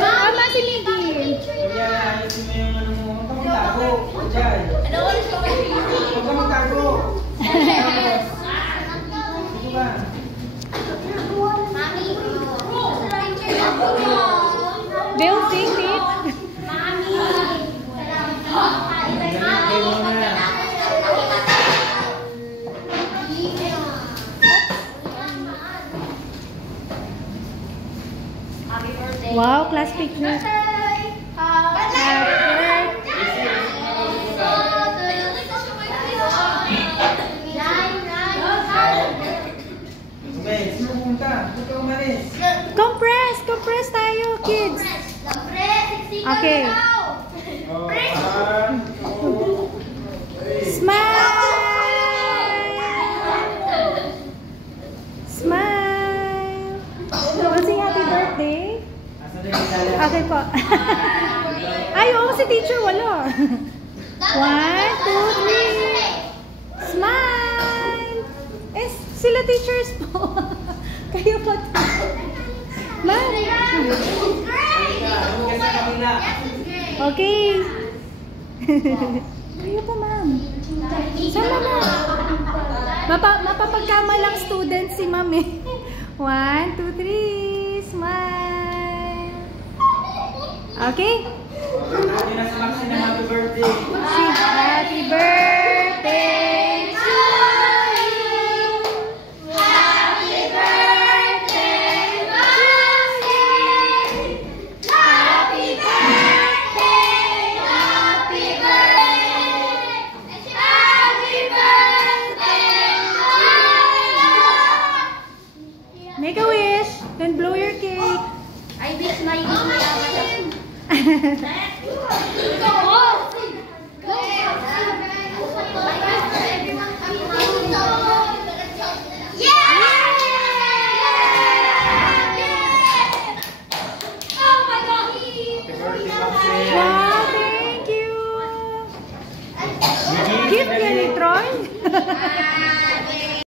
Tama si Miggy. Kaya, ayusin mo yung ano mo. Huwag ka magtago. Diyan. Huwag ka magtago. Dito ka. Bill, sing it. Wow, class picture. Compress tayo, kids. Okay. Smile. Smile. We'll sing happy birthday. Okay po. Ay, oo, si teacher wala. 1, 2, 3. Smile. Eh, sila teachers po. Kayo po. Smile. Okay. Kayo po, ma'am. Sama na. Mapapagkamalang student si ma'am eh. 1, 2, 3. Smile. Okay? Happy birthday. Happy birthday to you. Happy birthday to you. Happy birthday. Happy birthday. Happy birthday to you. Make a wish. Then blow your cake. I wish my Wow, thank you. Gift yan ni Troy.